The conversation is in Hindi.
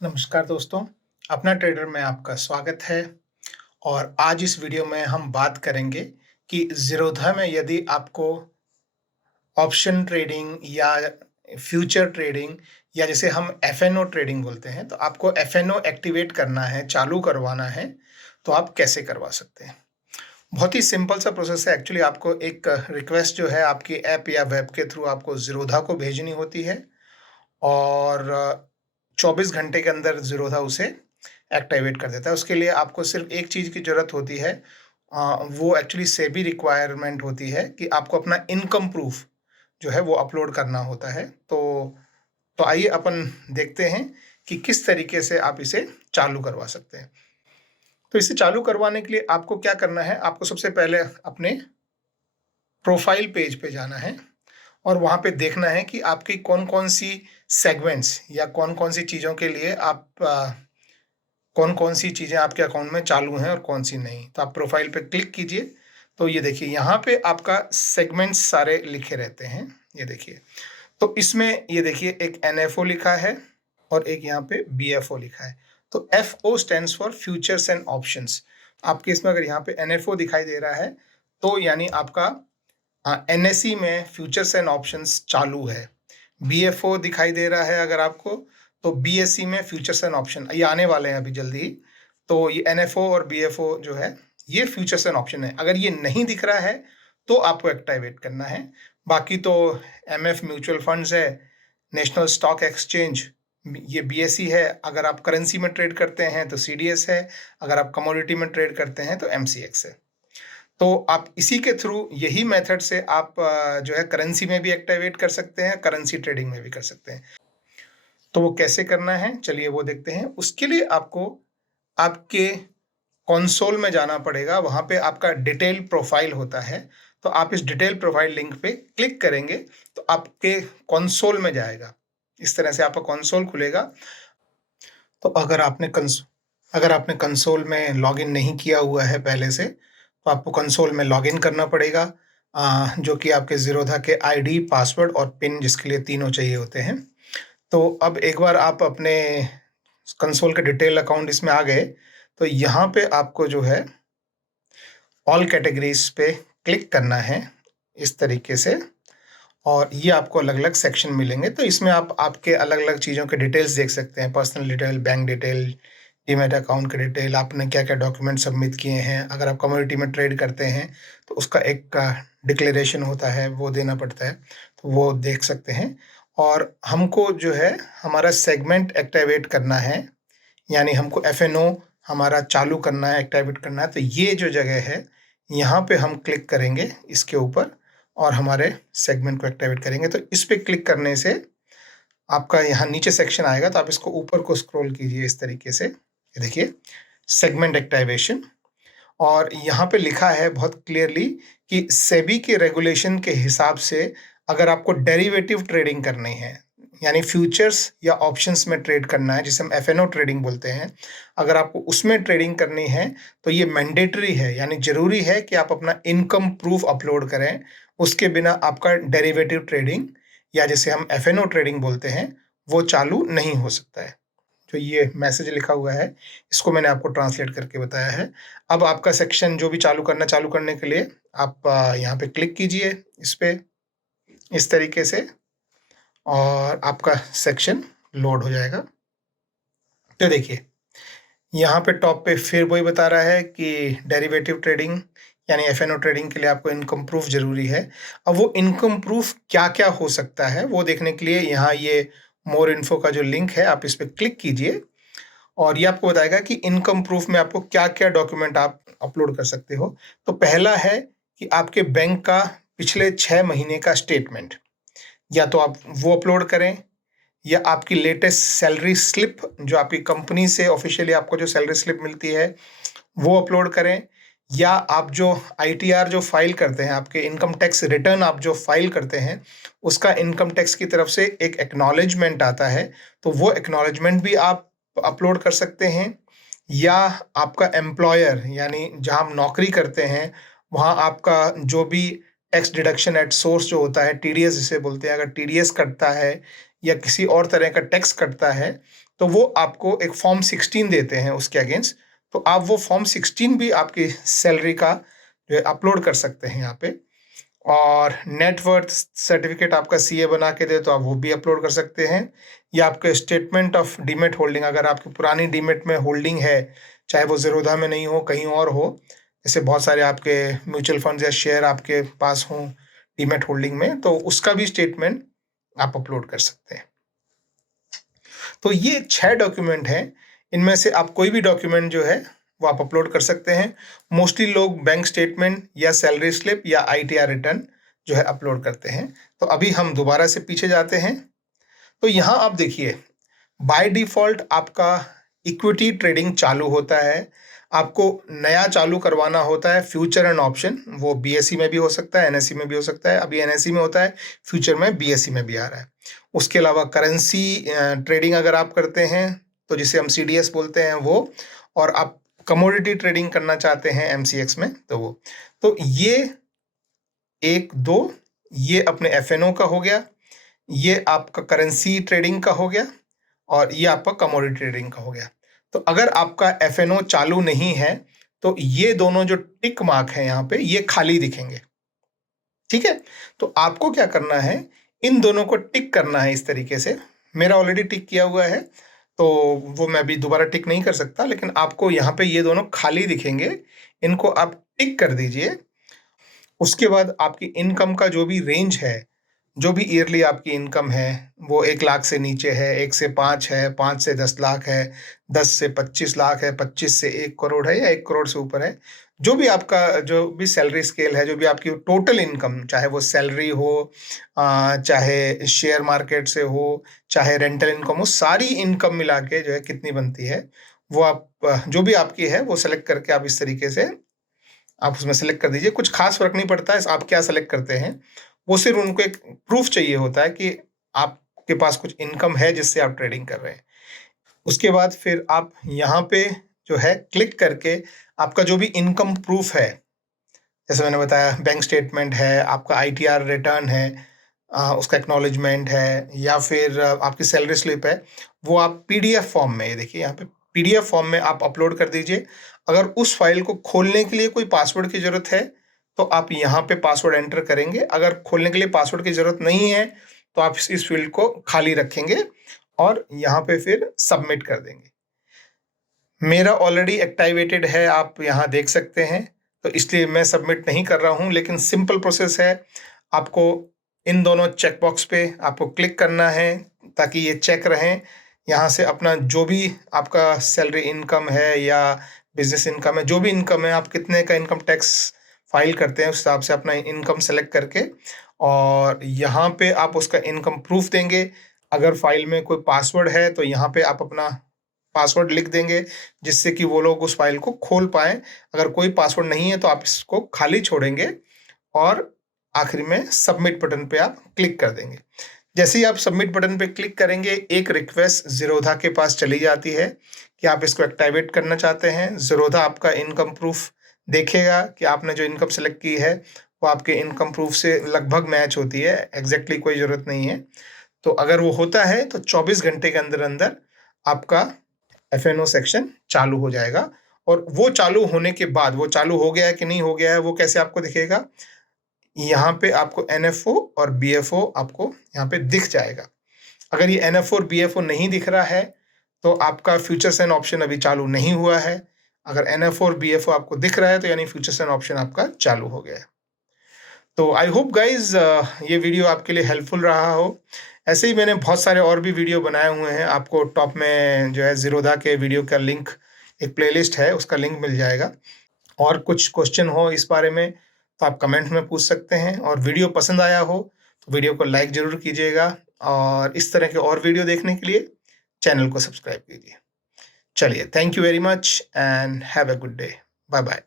नमस्कार दोस्तों, अपना ट्रेडर में आपका स्वागत है और आज इस वीडियो में हम बात करेंगे कि ज़ीरोधा में यदि आपको ऑप्शन ट्रेडिंग या फ्यूचर ट्रेडिंग या जिसे हम एफएनओ ट्रेडिंग बोलते हैं, तो आपको एफएनओ एक्टिवेट करना है, चालू करवाना है, तो आप कैसे करवा सकते हैं? बहुत ही सिंपल सा प्रोसेस है। एक्चुअली आपको एक रिक्वेस्ट जो है आपकी ऐप या वेब के थ्रू आपको ज़ीरोधा को भेजनी होती है और 24 घंटे के अंदर ज़ीरोधा उसे एक्टिवेट कर देता है। उसके लिए आपको सिर्फ एक चीज़ की ज़रूरत होती है, वो एक्चुअली सेबी रिक्वायरमेंट होती है कि आपको अपना इनकम प्रूफ जो है वो अपलोड करना होता है। तो आइए अपन देखते हैं कि किस तरीके से आप इसे चालू करवा सकते हैं। तो इसे चालू करवाने के लिए आपको क्या करना है, आपको सबसे पहले अपने प्रोफाइल पेज पे जाना है और वहाँ पे देखना है कि आपकी कौन-कौन सी सेगमेंट्स या कौन-कौन सी चीज़ों के लिए कौन-कौन सी चीज़ें आपके अकाउंट में चालू हैं और कौन सी नहीं। तो आप प्रोफाइल पे क्लिक कीजिए, तो ये देखिए यहाँ पे आपका सेगमेंट्स सारे लिखे रहते हैं, ये देखिए। तो इसमें ये देखिए एक एनएफओ लिखा है और एक यहाँ पे बीएफओ लिखा है। तो FO stands for futures and options. आपके इसमें अगर यहाँ पे एनएफओ दिखाई दे रहा है, तो यानी आपका एनएसई में फ्यूचर्स एंड ऑप्शंस चालू है। बीएफओ दिखाई दे रहा है अगर आपको, तो बीएसई में फ्यूचर्स एंड ऑप्शन ये आने वाले हैं अभी जल्दी ही। तो ये एनएफओ और बीएफओ जो है ये फ्यूचर्स एंड ऑप्शन है। अगर ये नहीं दिख रहा है तो आपको एक्टिवेट करना है। बाकी तो एमएफ म्यूचुअल फंड्स है, नेशनल स्टॉक एक्सचेंज ये बीएसई है, अगर आप करेंसी में ट्रेड करते हैं तो सीडीएस है, अगर आप कमोडिटी में ट्रेड करते हैं तो एमसीएक्स है। तो आप इसी के थ्रू यही मेथड से आप जो है करेंसी में भी एक्टिवेट कर सकते हैं, करेंसी ट्रेडिंग में भी कर सकते हैं। तो वो कैसे करना है, चलिए वो देखते हैं। उसके लिए आपको आपके कंसोल में जाना पड़ेगा, वहाँ पे आपका डिटेल प्रोफाइल होता है। तो आप इस डिटेल प्रोफाइल लिंक पे क्लिक करेंगे तो आपके कंसोल में जाएगा। इस तरह से आपका कंसोल खुलेगा। तो अगर आपने कंसोल में लॉगिन नहीं किया हुआ है पहले से, तो आपको कंसोल में लॉगिन करना पड़ेगा, जो कि आपके ज़ीरोधा के आईडी, पासवर्ड और पिन जिसके लिए तीनों चाहिए होते हैं। तो अब एक बार आप अपने कंसोल के डिटेल अकाउंट इसमें आ गए, तो यहाँ पे आपको जो है ऑल कैटेगरीज पे क्लिक करना है इस तरीके से और ये आपको अलग-अलग सेक्शन मिलेंगे। तो इसमें आप आपके अलग-अलग चीज़ों के डिटेल्स देख सकते हैं, personal detail, bank detail, demat account के डिटेल, आपने क्या-क्या डॉक्यूमेंट सबमिट किए हैं। अगर आप कमोडिटी में ट्रेड करते हैं, तो उसका एक डिक्लेरेशन होता है, वो देना पड़ता है, तो वो देख सकते हैं। और हमको जो है हमारा सेगमेंट एक्टिवेट करना है, यानी हमको एफएनओ हमारा चालू करना है, एक्टिवेट करना है। तो ये जो जगह है, यहाँ पे हम क्लिक करेंगे इसके ऊपर और हमारे सेगमेंट को एक्टिवेट करेंगे। तो इस पे क्लिक करने से आपका यहाँ नीचे सेक्शन आएगा, तो आप इसको ऊपर को स्क्रॉल कीजिए इस तरीके से। ये देखिए सेगमेंट एक्टिवेशन और यहाँ पे लिखा है बहुत क्लियरली कि सेबी के रेगुलेशन के हिसाब से अगर आपको डेरिवेटिव ट्रेडिंग करनी है, यानी फ्यूचर्स या ऑप्शंस में ट्रेड करना है, जिसे हम एफएनओ ट्रेडिंग बोलते हैं, अगर आपको उसमें ट्रेडिंग करनी है तो ये मैंडेटरी है, यानी ज़रूरी है कि आप अपना इनकम प्रूफ अपलोड करें। उसके बिना आपका डेरिवेटिव ट्रेडिंग या जिसे हम एफएनओ ट्रेडिंग बोलते हैं, वो चालू नहीं हो सकता है। जो ये मैसेज लिखा हुआ है, इसको मैंने आपको ट्रांसलेट करके बताया है। अब आपका सेक्शन जो भी चालू करने के लिए आप यहाँ पे क्लिक कीजिए इस पे, इस तरीके से और आपका सेक्शन लोड हो जाएगा। तो देखिए, यहाँ पे टॉप पे फिर वही बता रहा है कि डेरिवेटिव ट्रेडिंग यानी एफएनओ ट्रेडिंग के लिए आपको इनकम प्रूफ ज़रूरी है। अब वो इनकम प्रूफ क्या-क्या हो सकता है, वो देखने के लिए यहाँ ये मोर इन्फो का जो लिंक है, आप इस पे क्लिक कीजिए और ये आपको बताएगा कि इनकम प्रूफ में आपको क्या-क्या डॉक्यूमेंट आप अपलोड कर सकते हो। तो पहला है कि आपके बैंक का पिछले 6 महीने का स्टेटमेंट, या तो आप वो अपलोड करें या आपकी लेटेस्ट सैलरी स्लिप जो आपकी कंपनी से ऑफिशियली आपको जो सैलरी स्लिप मिलती है, वो अपलोड करें, या आप जो आईटीआर जो फाइल करते हैं, आपके इनकम टैक्स रिटर्न आप जो फाइल करते हैं, उसका इनकम टैक्स की तरफ से एक एक्नॉलेजमेंट आता है, तो वो एक्नॉलेजमेंट भी आप अपलोड कर सकते हैं। या आपका एम्प्लॉयर यानी जहाँ हम नौकरी करते हैं, वहाँ आपका जो भी टैक्स डिडक्शन एट सोर्स जो होता है, टीडीएस जिसे बोलते हैं, अगर टीडीएस कटता है या किसी और तरह का टैक्स कटता है तो वो आपको एक फॉर्म 16 देते हैं उसके अगेंस्ट, तो आप वो फॉर्म 16 भी आपकी सैलरी का जो है अपलोड कर सकते हैं यहाँ पे। और नेटवर्थ सर्टिफिकेट आपका सीए बना के दे तो आप वो भी अपलोड कर सकते हैं, या आपके स्टेटमेंट ऑफ डीमेट होल्डिंग, अगर आपकी पुरानी डीमेट में होल्डिंग है, चाहे वो ज़ीरोधा में नहीं हो कहीं और हो, जैसे बहुत सारे आपके म्यूचुअल फंड्स या शेयर आपके पास हों डीमेट होल्डिंग में, तो उसका भी स्टेटमेंट आप अपलोड कर सकते हैं। तो ये 6 डॉक्यूमेंट हैं, इनमें से आप कोई भी डॉक्यूमेंट जो है वो आप अपलोड कर सकते हैं। मोस्टली लोग बैंक स्टेटमेंट या सैलरी स्लिप या आईटीआर रिटर्न जो है अपलोड करते हैं। तो अभी हम दोबारा से पीछे जाते हैं। तो यहाँ आप देखिए, बाय डिफ़ॉल्ट आपका इक्विटी ट्रेडिंग चालू होता है। आपको नया चालू करवाना होता है फ्यूचर एंड ऑप्शन, वो बीएसई में भी हो सकता है, एनएसई में भी हो सकता है। अभी एनएसई में होता है, फ्यूचर में बीएसई में भी आ रहा है। उसके अलावा करेंसी ट्रेडिंग अगर आप करते हैं तो जिसे हम सीडीएस बोलते हैं वो, और आप कमोडिटी ट्रेडिंग करना चाहते हैं एमसीएक्स में तो वो। तो ये 1, 2 ये अपने एफएनओ का हो गया, ये आपका करेंसी ट्रेडिंग का हो गया, और ये आपका कमोडिटी ट्रेडिंग का हो गया। तो अगर आपका एफएनओ चालू नहीं है तो ये दोनों जो टिक मार्क है यहाँ पे ये खाली दिखेंगे, ठीक है। तो आपको क्या करना है, इन दोनों को टिक करना है इस तरीके से। मेरा ऑलरेडी टिक किया हुआ है तो वो मैं अभी दोबारा टिक नहीं कर सकता, लेकिन आपको यहाँ पे ये दोनों खाली दिखेंगे, इनको आप टिक कर दीजिए। उसके बाद आपकी इनकम का जो भी रेंज है, जो भी ईयरली आपकी इनकम है, वो 1 लाख से नीचे है, 1 से 5 है, 5 से 10 लाख है, 10 से 25 लाख है, 25 से 1 करोड़ है, या 1 करोड़ से ऊपर है, जो भी आपका जो भी सैलरी स्केल है, जो भी आपकी टोटल इनकम, चाहे वो सैलरी हो, चाहे शेयर मार्केट से हो, चाहे रेंटल इनकम हो, सारी इनकम मिला के जो है कितनी बनती है, वो आप जो भी आपकी है वो सेलेक्ट करके आप इस तरीके से आप उसमें सेलेक्ट कर दीजिए। कुछ खास फर्क नहीं पड़ता है आप क्या सेलेक्ट करते हैं, वो सिर्फ उनको एक प्रूफ चाहिए होता है कि आपके पास कुछ इनकम है जिससे आप ट्रेडिंग कर रहे हैं। उसके बाद फिर आप यहाँ पे जो है क्लिक करके आपका जो भी इनकम प्रूफ है, जैसे मैंने बताया बैंक स्टेटमेंट है, आपका आईटीआर रिटर्न है, उसका एक्नॉलेजमेंट है, या फिर आपकी सैलरी स्लिप है, वो आप पीडीएफ फॉर्म में, ये देखिए यहाँ पे पीडीएफ फॉर्म में आप अपलोड कर दीजिए। अगर उस फाइल को खोलने के लिए कोई पासवर्ड की ज़रूरत है तो आप यहाँ पे पासवर्ड एंटर करेंगे। अगर खोलने के लिए पासवर्ड की ज़रूरत नहीं है तो आप इस फील्ड को खाली रखेंगे और यहाँ पे फिर सबमिट कर देंगे। मेरा ऑलरेडी एक्टिवेटेड है, आप यहाँ देख सकते हैं, तो इसलिए मैं सबमिट नहीं कर रहा हूँ, लेकिन सिंपल प्रोसेस है। आपको इन दोनों चेक बॉक्स पे आपको क्लिक करना है ताकि ये चेक रहें। यहाँ से अपना जो भी आपका सैलरी इनकम है या बिजनेस इनकम है, जो भी इनकम है, आप कितने का इनकम टैक्स फाइल करते हैं उस हिसाब से अपना इनकम सेलेक्ट करके, और यहाँ पे आप उसका इनकम प्रूफ देंगे। अगर फाइल में कोई पासवर्ड है तो यहाँ पे आप अपना पासवर्ड लिख देंगे जिससे कि वो लोग उस फाइल को खोल पाएँ। अगर कोई पासवर्ड नहीं है तो आप इसको खाली छोड़ेंगे और आखिर में सबमिट बटन पे आप क्लिक कर देंगे। जैसे ही आप सबमिट बटन पे क्लिक करेंगे, एक रिक्वेस्ट ज़ीरोधा के पास चली जाती है कि आप इसको एक्टिवेट करना चाहते हैं। ज़ीरोधा आपका इनकम प्रूफ देखेगा कि आपने जो इनकम सेलेक्ट की है वो आपके इनकम प्रूफ से लगभग मैच होती है, एग्जैक्टली कोई ज़रूरत नहीं है। तो अगर वो होता है तो 24 घंटे के अंदर अंदर आपका एफएनओ सेक्शन चालू हो जाएगा। और वो चालू होने के बाद, वो चालू हो गया है कि नहीं हो गया है, वो कैसे आपको दिखेगा, यहाँ पे आपको एनएफओ और बीएफओ आपको यहाँ पे दिख जाएगा। अगर ये एनएफओ और बीएफओ नहीं दिख रहा है तो आपका फ्यूचर्स एंड ऑप्शन अभी चालू नहीं हुआ है। अगर एनएफओ और बीएफओ आपको दिख रहा है तो यानी फ्यूचर्स एंड ऑप्शन आपका चालू हो गया है। तो आई होप गाइज ये वीडियो आपके लिए हेल्पफुल रहा हो। ऐसे ही मैंने बहुत सारे और भी वीडियो बनाए हुए हैं, आपको टॉप में जो है ज़ीरोधा के वीडियो का लिंक, एक प्लेलिस्ट है उसका लिंक मिल जाएगा। और कुछ क्वेश्चन हो इस बारे में तो आप कमेंट में पूछ सकते हैं, और वीडियो पसंद आया हो तो वीडियो को लाइक ज़रूर कीजिएगा, और इस तरह के और वीडियो देखने के लिए चैनल को सब्सक्राइब कीजिए। चलिए, thank you very much and have a good day. Bye bye.